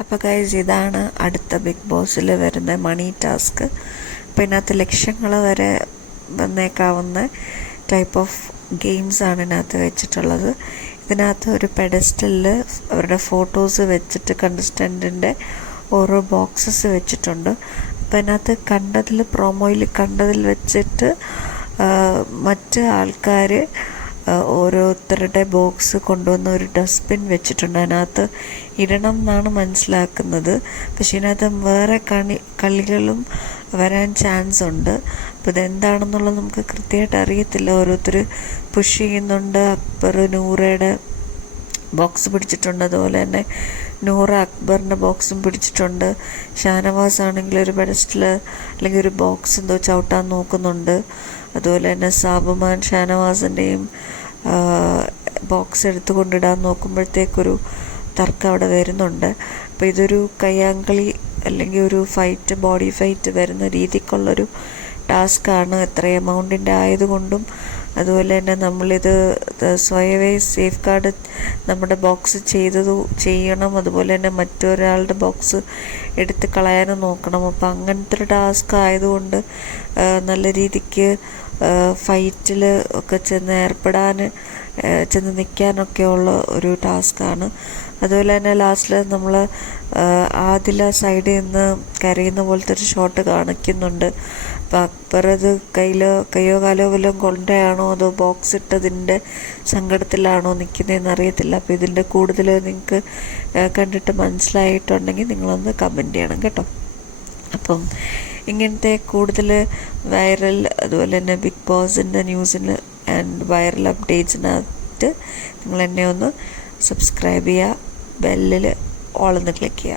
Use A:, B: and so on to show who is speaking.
A: അപ്പോൾ ഗൈസ് ഇതാണ് അടുത്ത ബിഗ് ബോസിൽ വരുന്ന മണി ടാസ്ക് അപ്പോൾ ഇതിനകത്ത് ലക്ഷങ്ങൾ വരെ വന്നേക്കാവുന്ന ടൈപ്പ് ഓഫ് ഗെയിംസ് ആണ് ഇതിനകത്ത് വെച്ചിട്ടുള്ളത്. ഇതിനകത്ത് ഒരു പെഡസ്റ്റലിൽ അവരുടെ ഫോട്ടോസ് വെച്ചിട്ട് കണ്ടസ്റ്റന്റിന്റെ ഓരോ ബോക്സസ് വെച്ചിട്ടുണ്ട്. അപ്പോൾ അതിനകത്ത് കണ്ടതിൽ പ്രൊമോയിൽ കണ്ടതിൽ വെച്ചിട്ട് മറ്റ് ആൾക്കാർ ഓരോരുത്തരുടെ ബോക്സ് കൊണ്ടുവന്ന ഒരു ഡസ്റ്റ്ബിൻ വെച്ചിട്ടുണ്ട്. അതിനകത്ത് ഇടണം എന്നാണ് മനസ്സിലാക്കുന്നത്. പക്ഷേ ഇതിനകത്ത് വേറെ കണി കളികളും വരാൻ ചാൻസ് ഉണ്ട്. അപ്പോൾ ഇതെന്താണെന്നുള്ളത് നമുക്ക് കൃത്യമായിട്ട് അറിയത്തില്ല. ഓരോരുത്തർ പുഷ് ചെയ്യുന്നുണ്ട്. അക്ബർ നൂറയുടെ ബോക്സ് പിടിച്ചിട്ടുണ്ട്. അതുപോലെ തന്നെ നൂറ അക്ബറിന്റെ ബോക്സും പിടിച്ചിട്ടുണ്ട്. ഷാനവാസ് ആണെങ്കിൽ ഒരു പെഡസ്റ്റൽ അല്ലെങ്കിൽ ഒരു ബോക്സ് എന്തോ ചവിട്ടാൻ നോക്കുന്നുണ്ട്. അതുപോലെ തന്നെ സാബുമാൻ ഷാനവാസിന്റെയും ബോക്സ് എടുത്തു കൊണ്ടിടാൻ നോക്കുമ്പോഴത്തേക്കൊരു തർക്കം അവിടെ വരുന്നുണ്ട്. അപ്പോൾ ഇതൊരു കയ്യാങ്കളി അല്ലെങ്കിൽ ഒരു ഫൈറ്റ് ബോഡി ഫൈറ്റ് വരുന്ന രീതിക്കുള്ളൊരു ടാസ്ക്കാണ് എത്ര എമൗണ്ടിന്റെ ആയതുകൊണ്ടും അതുപോലെ തന്നെ നമ്മളിത് സ്വയമേ സേഫ് ഗാർഡ് നമ്മുടെ ബോക്സ് ചെയ്തത് ചെയ്യണം. അതുപോലെ തന്നെ മറ്റൊരാളുടെ ബോക്സ് എടുത്ത് കളയാനും നോക്കണം. അപ്പോൾ അങ്ങനത്തെ ഒരു ടാസ്ക് ആയതുകൊണ്ട് നല്ല രീതിക്ക് ഫൈറ്റിൽ ഒക്കെ ചെന്ന് ഏർപ്പെടാൻ ചെന്ന് നിൽക്കാനൊക്കെയുള്ള ഒരു ടാസ്ക്കാണ് അതുപോലെ തന്നെ ലാസ്റ്റിൽ നമ്മൾ ആദില സൈഡിൽ നിന്ന് കരയുന്ന പോലത്തെ ഒരു ഷോട്ട് കാണിക്കുന്നുണ്ട്. അപ്പം അക്ബർ അത് കയ്യിലോ കയ്യോ കാലോ വല്ലതും കൊണ്ടയാണോ അതോ ബോക്സ് ഇട്ടതിന്റെ സങ്കടത്തിലാണോ നിൽക്കുന്നതെന്ന് അറിയത്തില്ല. അപ്പോൾ ഇതിന്റെ കൂടുതൽ നിങ്ങൾക്ക് കണ്ടിട്ട് മനസ്സിലായിട്ടുണ്ടെങ്കിൽ നിങ്ങളൊന്ന് കമന്റ് ചെയ്യണം കേട്ടോ. അപ്പം ഇങ്ങനത്തെ കൂടുതൽ വൈറൽ അതുപോലെ തന്നെ ബിഗ് ബോസിന്റെ ന്യൂസിന് ആൻഡ് വൈറൽ അപ്ഡേറ്റ്സിനകത്ത് നിങ്ങൾ എന്നെ ഒന്ന് സബ്സ്ക്രൈബ് ചെയ്യുക ബെല്ലിൽ ഓളെന്ന് ക്ലിക്ക് ചെയ്യുക.